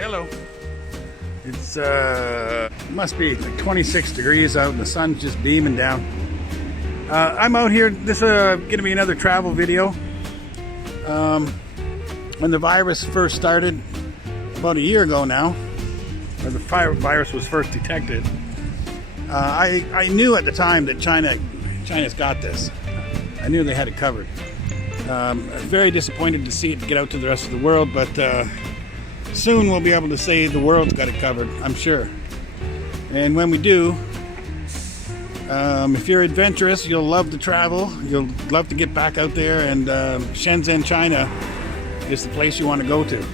Hello. It's must be like 26 degrees out and the sun's just beaming down. I'm out here. This is going to be another travel video. When the virus first started, about a year ago now, or the virus was first detected, I knew at the time that China's got this. I knew they had it covered. Very disappointed to see it get out to the rest of the world, but soon we'll be able to say the world's got it covered, I'm sure. And when we do, if you're adventurous, you'll love to travel. You'll love to get back out there, and Shenzhen, China is the place you want to go to.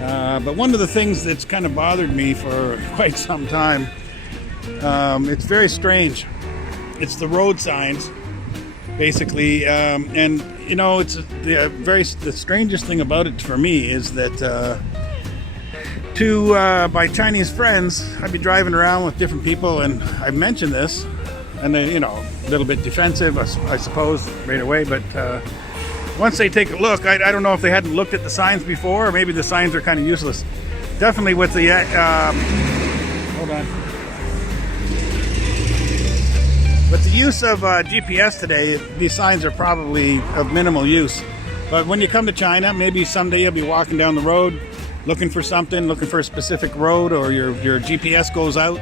But one of the things that's kind of bothered me for quite some time, it's very strange. It's the road signs, basically, and you know, it's the strangest thing about it for me is that my Chinese friends, I'd be driving around with different people, and I mentioned this, and they, you know, a little bit defensive, I suppose, right away. But once they take a look, I don't know if they hadn't looked at the signs before, or maybe the signs are kind of useless. Definitely with the hold on. With the use of GPS today, these signs are probably of minimal use. But when you come to China, maybe someday you'll be walking down the road looking for something, looking for a specific road, or your GPS goes out,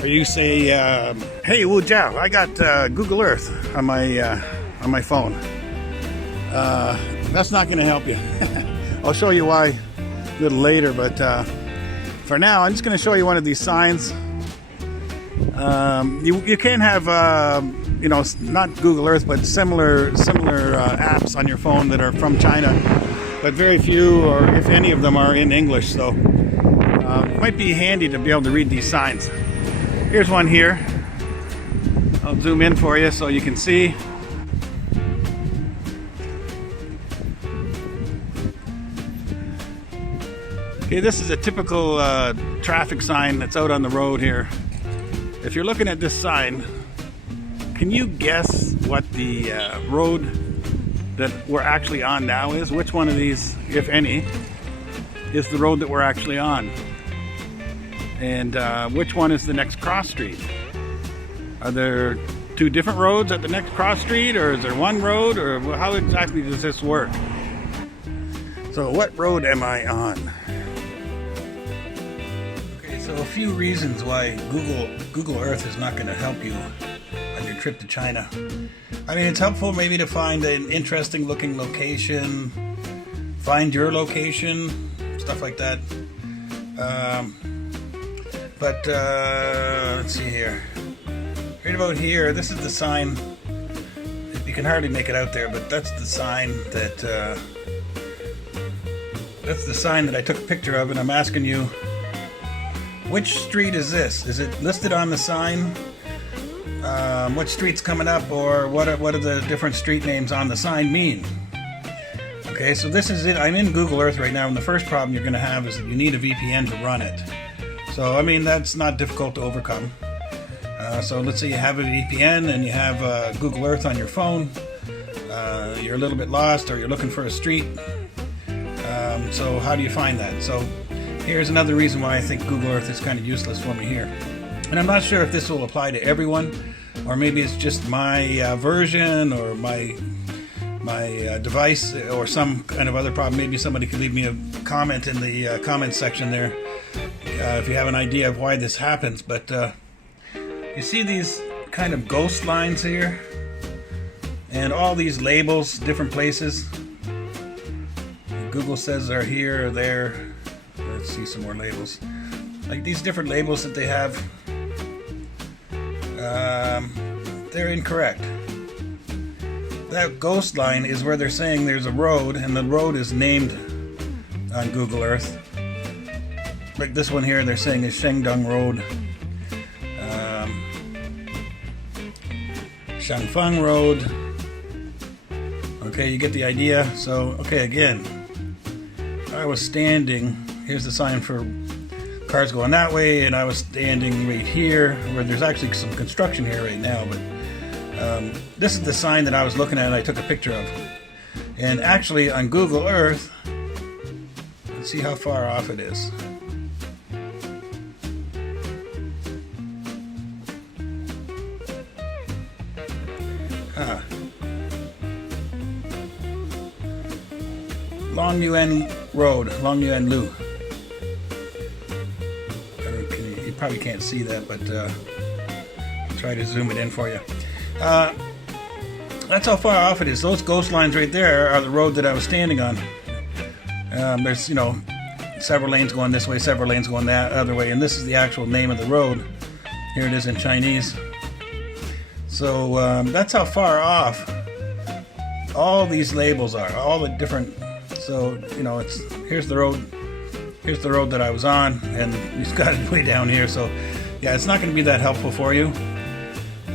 or you say, hey, Wu Jiao, I got Google Earth on my phone. That's not going to help you. I'll show you why a little later, but for now, I'm just going to show you one of these signs. You can have, you know, not Google Earth, but similar apps on your phone that are from China, but very few, or if any of them, are in English. So it might be handy to be able to read these signs. Here's one here. I'll zoom in for you so you can see. Okay, this is a typical traffic sign that's out on the road here. If you're looking at this sign, can you guess what the road that we're actually on now is? Which one of these, if any, is the road that we're actually on? And which one is the next cross street? Are there two different roads at the next cross street, or is there one road, or how exactly does this work? So what road am I on? So a few reasons why Google Earth is not going to help you on your trip to China. I mean, it's helpful maybe to find an interesting looking location, find your location, stuff like that. But let's see here. Right about here, this is the sign. You can hardly make it out there, but that's the sign that I took a picture of, and I'm asking you, which street is this? Is it listed on the sign? What street's coming up, or what are the different street names on the sign mean? Okay, so this is it. I'm in Google Earth right now, and the first problem you're going to have is that you need a VPN to run it. So, I mean, that's not difficult to overcome. So let's say you have a VPN and you have Google Earth on your phone. You're a little bit lost, or you're looking for a street. So how do you find that? So here's another reason why I think Google Earth is kind of useless for me here. And I'm not sure if this will apply to everyone, or maybe it's just my version, or my device, or some kind of other problem. Maybe somebody could leave me a comment in the comment section there if you have an idea of why this happens. But you see these kind of ghost lines here, and all these labels, different places. Google says they're here or there. Let's see some more labels. Like these different labels that they have, they're incorrect. That ghost line is where they're saying there's a road, and the road is named on Google Earth. Like this one here, they're saying is Shengdong Road, Shangfeng Road. Okay, you get the idea. So, okay, again, I was standing. Here's the sign for cars going that way, and I was standing right here where there's actually some construction here right now, but this is the sign that I was looking at and I took a picture of. And actually on Google Earth, Let's see how far off it is. Long Yuan Road, Long Yuan Lu. You probably can't see that, but I'll try to zoom it in for you. That's how far off it is. Those ghost lines right there are the road that I was standing on. There's, you know, several lanes going this way, several lanes going that other way, and this is the actual name of the road. Here it is in Chinese. So that's how far off all these labels are, all the different. So, you know, here's the road that I was on, and it's got it way down here. So yeah, it's not going to be that helpful for you.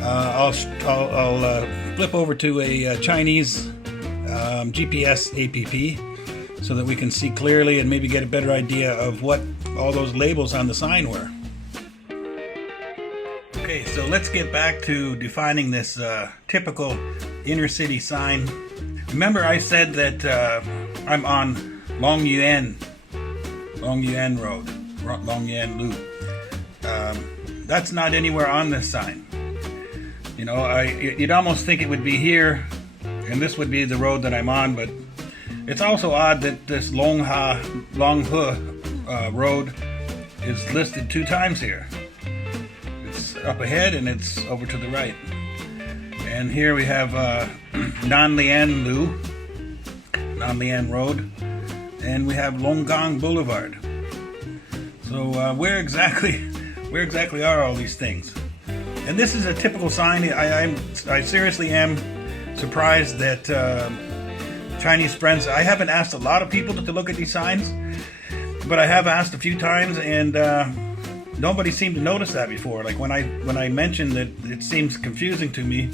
I'll flip over to a Chinese GPS app so that we can see clearly and maybe get a better idea of what all those labels on the sign were. Okay, so let's get back to defining this typical inner city sign. Remember I said that I'm on Long Yuan Road, Long Yuan Lu. That's not anywhere on this sign. You know, you'd almost think it would be here, and this would be the road that I'm on, but it's also odd that this Long He road is listed 2 times here. It's up ahead and it's over to the right. And here we have Nanlian Road, and we have Longgang Boulevard. So where exactly are all these things? And this is a typical sign. I seriously am surprised that Chinese friends. I haven't asked a lot of people to look at these signs, but I have asked a few times, and nobody seemed to notice that before. Like when I mentioned that it seems confusing to me.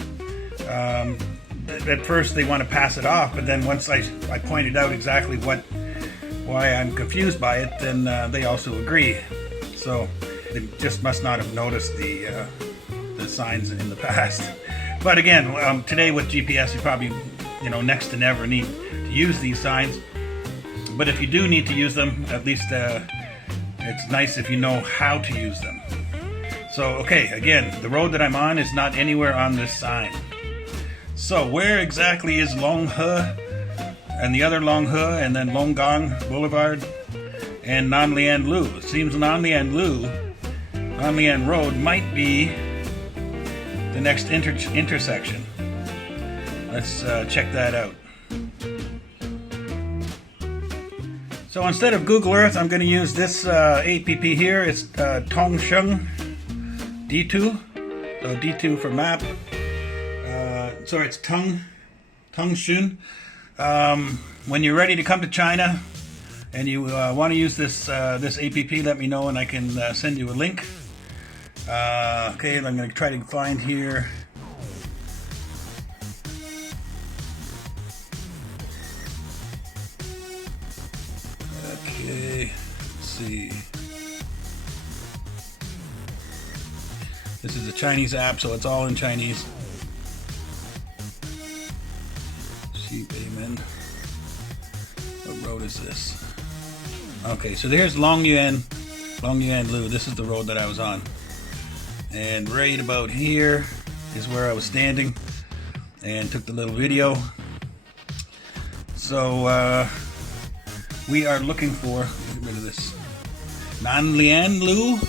At first they want to pass it off, but then once I pointed out exactly why I'm confused by it, then they also agree. So they just must not have noticed the signs in the past. But again, today with GPS, you probably, you know, next to never need to use these signs. But if you do need to use them, at least it's nice if you know how to use them. So okay, again, the road that I'm on is not anywhere on this sign. So where exactly is Long He and the other Long He and then Longgang Boulevard and Nanlian Lu? It seems Nanlian Road might be the next intersection. Let's check that out. So instead of Google Earth, I'm going to use this app here. It's Tongsheng D2. So D2 for map. Sorry, it's Tongshun. When you're ready to come to China and you want to use this app, let me know and I can send you a link. Okay, I'm going to try to find here. Okay, let's see. This is a Chinese app, so it's all in Chinese. Sheep, amen. What road is this? Okay, so there's Long Yuan Lu. This is the road that I was on. And right about here is where I was standing and took the little video. So we are looking for, get rid of this, Nanlian Lu.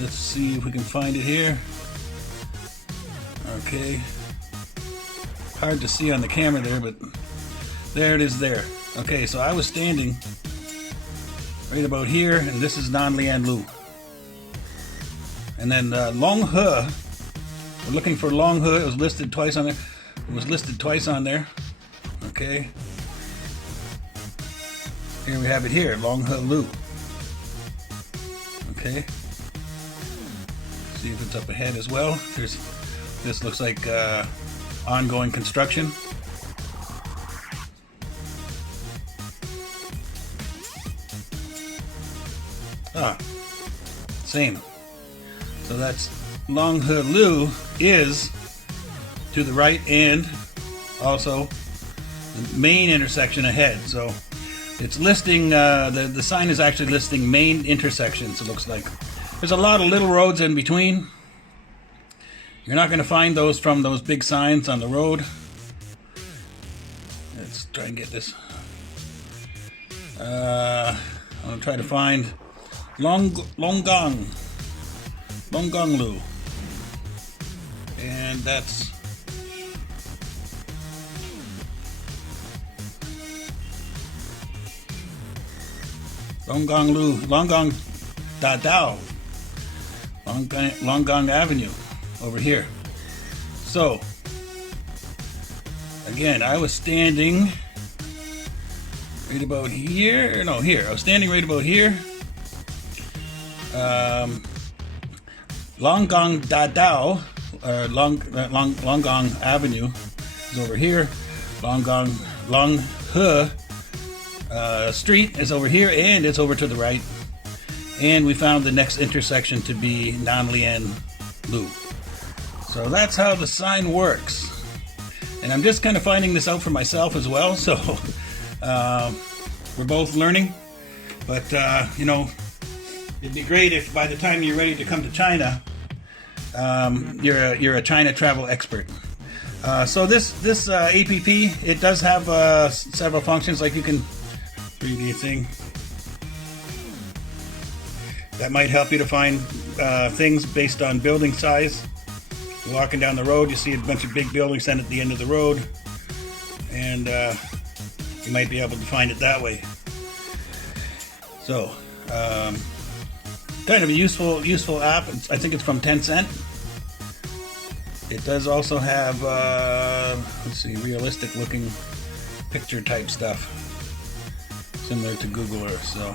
Let's see if we can find it here. Okay. Hard to see on the camera there, but there it is there. Okay, so I was standing right about here, and this is Nanlian Lu. And then Long He, we're looking for Long He. It was listed twice on there. Okay. Here we have it here, Long He Lu. Okay. See if it's up ahead as well. This looks like ongoing construction. Same. So that's Long He Lu is to the right and also the main intersection ahead. So It's listing, the sign is actually listing main intersections, it looks like. There's a lot of little roads in between. You're not going to find those from those big signs on the road. Let's try and get this. I'm going to try to find Longgong Lu. And that's Longgong Da Dao, Longgong Avenue over here. So again, I was standing right about here. No, here. I was standing right about here. Longgong Da Dao, Longgong Avenue is over here. Long He Street is over here, and it's over to the right. And we found the next intersection to be Nanlian Lu. So that's how the sign works. And I'm just kind of finding this out for myself as well. So we're both learning. But you know, it'd be great if by the time you're ready to come to China, you're a China travel expert. So this app, it does have several functions, like you can 3D thing that might help you to find things based on building size. You're walking down the road, you see a bunch of big buildings at the end of the road, and you might be able to find it that way. So kind of a useful app. I think it's from Tencent. It does also have let's see, realistic looking picture type stuff, similar to Google Earth. So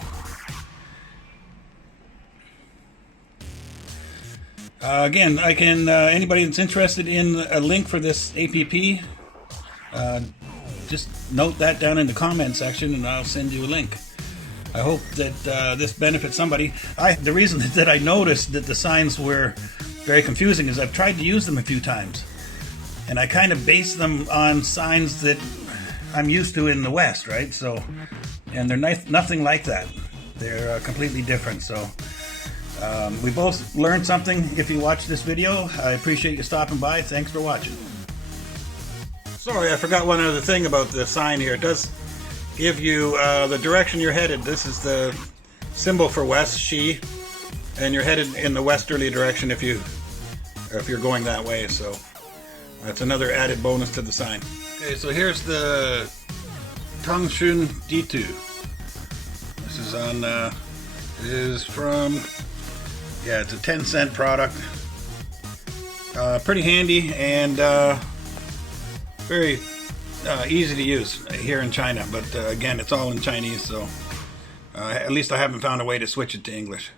again, I can anybody that's interested in a link for this app, just note that down in the comment section and I'll send you a link. I hope that this benefits somebody. The reason that I noticed that the signs were very confusing is I've tried to use them a few times, and I kind of base them on signs that I'm used to in the West, right? So, and they're nothing like that. They're completely different. So we both learned something if you watch this video. I appreciate you stopping by. Thanks for watching. Sorry, I forgot one other thing about the sign here. It does give you the direction you're headed. This is the symbol for west, Shi, and you're headed in the westerly direction if you're going that way. So that's another added bonus to the sign. Okay, so here's the Tongshun D2. This is on it is from, yeah, it's a 10-cent product. Pretty handy and very easy to use here in China, but again, it's all in Chinese, so at least I haven't found a way to switch it to English.